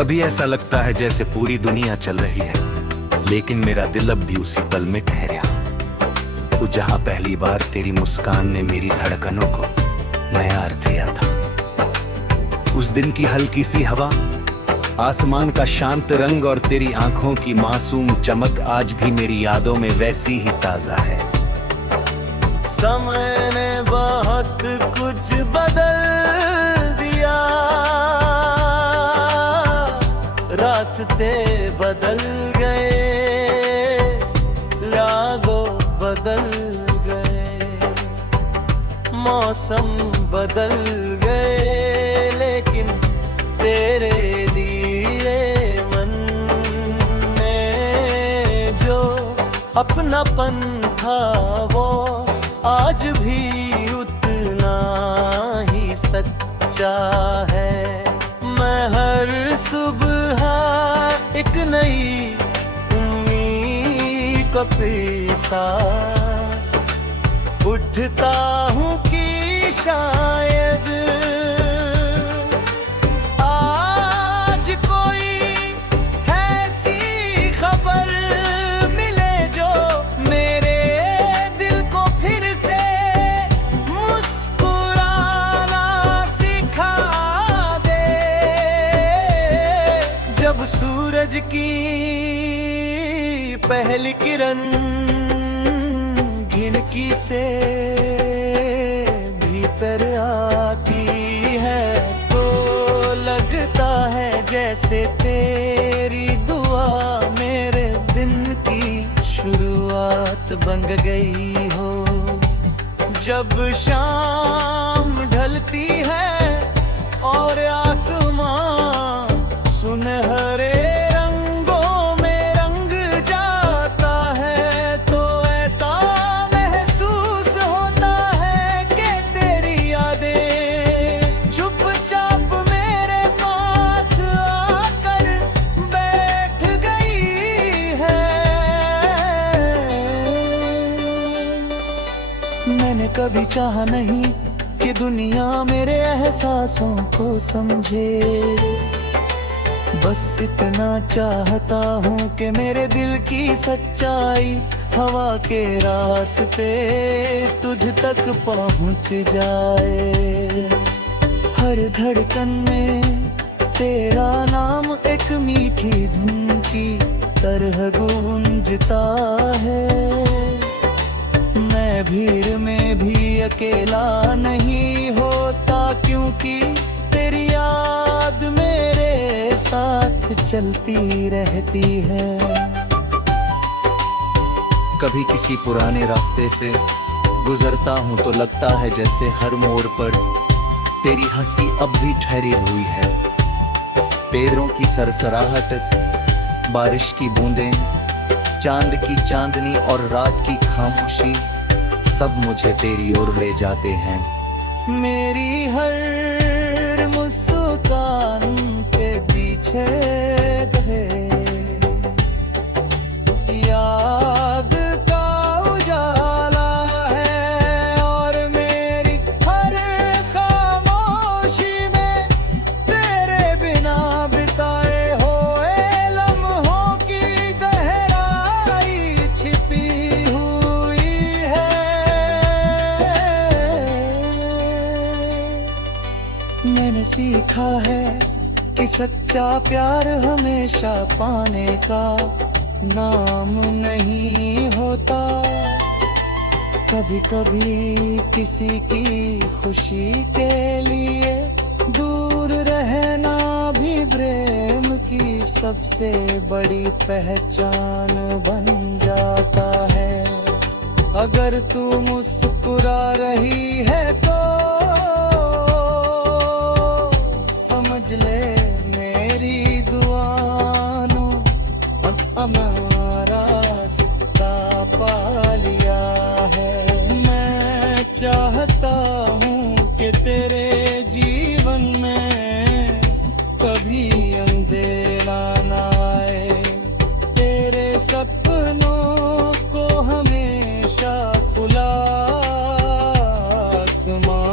कभी ऐसा लगता है जैसे पूरी दुनिया चल रही है, लेकिन मेरा दिल अब भी उसी पल में ठहरा। वो जहां पहली बार तेरी मुस्कान ने मेरी धड़कनों को नया अर्थ दिया था। उस दिन की हल्की सी हवा, आसमान का शांत रंग और तेरी आंखों की मासूम चमक आज भी मेरी यादों में वैसी ही ताजा है। समय ने बहुत कुछ बदल दिया, रास्ते बदल गए, लागो बदल गए, मौसम बदल गए, लेकिन तेरे लिए मन में जो अपनापन था वो आज भी उतना ही सच्चा है। मैं हर सुबह एक नई उम्मीद का साथ उठता हूँ कि शायद आज कोई ऐसी खबर मिले जो मेरे दिल को फिर से मुस्कुराना सिखा दे। जब सूरज की पहली किरण खिड़की से भीतर आती है तो लगता है जैसे तेरी दुआ मेरे दिन की शुरुआत बन गई हो। जब शाम ढलती है और आसमान सुनहरे रंगों में रंग जाता है, तो ऐसा महसूस होता है कि तेरी यादें चुपचाप मेरे पास आकर बैठ गई है। मैंने कभी चाहा नहीं कि दुनिया मेरे एहसासों को समझे, बस इतना चाहता हूँ कि मेरे दिल की सच्चाई हवा के रास्ते तुझ तक पहुँच जाए। हर धड़कन में तेरा नाम एक मीठी धुन की तरह गूंजता है। मैं भीड़ में भी अकेला नहीं होता, क्योंकि तेरी याद मेरे साथ चलती रहती है। कभी किसी पुराने रास्ते से गुजरता हूँ तो लगता है जैसे हर मोड़ पर तेरी हंसी अब भी ठहरी हुई है। पैरों की सरसराहट, बारिश की बूंदें, चांद की चांदनी और रात की खामोशी सब मुझे तेरी ओर ले जाते हैं। मेरी हर मुस्कान के पीछे है याद का उजाला है, और मेरी हर खामोशी में तेरे बिना बिताए हुए लम्हों की गहराई छिपी हुई है। मैंने सीखा है कि सच्चा प्यार हमेशा पाने का नाम नहीं होता। कभी कभी किसी की खुशी के लिए दूर रहना भी प्रेम की सबसे बड़ी पहचान बन जाता है। अगर तू मुस्कुरा रही है तो समझ ले मेरी दुआओं हमारा रास्ता पा लिया है। मैं चाहता हूँ कि तेरे जीवन में कभी अंधेरा ना आए, तेरे सपनों को हमेशा खुला आसमान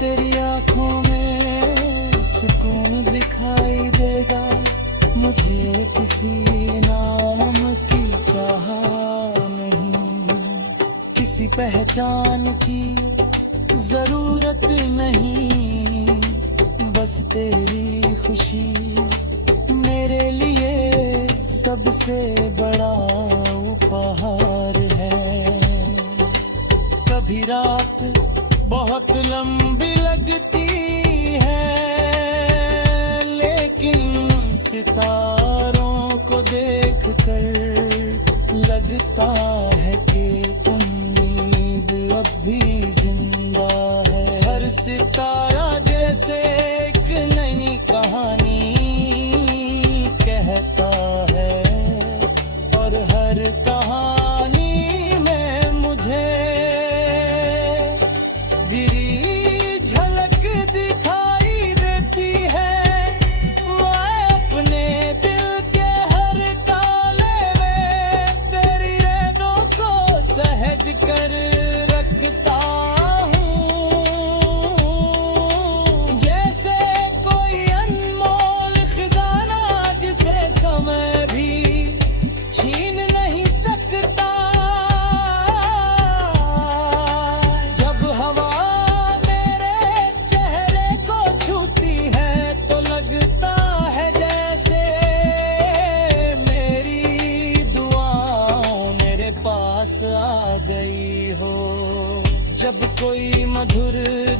तेरी आंखों में सुकून दिखाई देगा, मुझे किसी नाम की चाह नहीं, किसी पहचान की जरूरत नहीं, बस तेरी खुशी मेरे लिए सबसे बड़ा उपहार है। कभी रात बहुत लंबी लगती है, लेकिन सितारों को देखकर लगता है कि उम्मीद अब भी जिंदा है। हर सितारा जैसे एक नई कहानी कहता है, और हर कहानी में मुझे गिरी झलक दिखाई देती है। मैं अपने दिल के हर ताले में तेरी रेतों को सहज कर रखता हूँ, जैसे कोई अनमोल खजाना जिसे समय भी छीन नहीं सकता। जब हवा मेरे चेहरे को छूती है तो लगता है जैसे मेरी दुआओं मेरे पास आ गई हो। जब कोई मधुर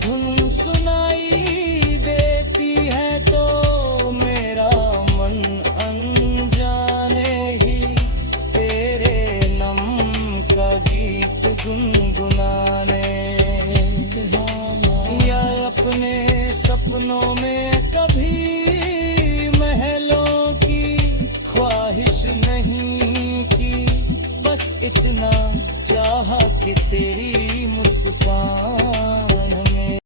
धुन सुनाई देती है तो मेरा मन अनजाने ही तेरे नम का गीत गुनगुनाने, या अपने सपनों में कभी महलों की ख्वाहिश नहीं की, बस इतना चाहा कि तेरी मुस्कान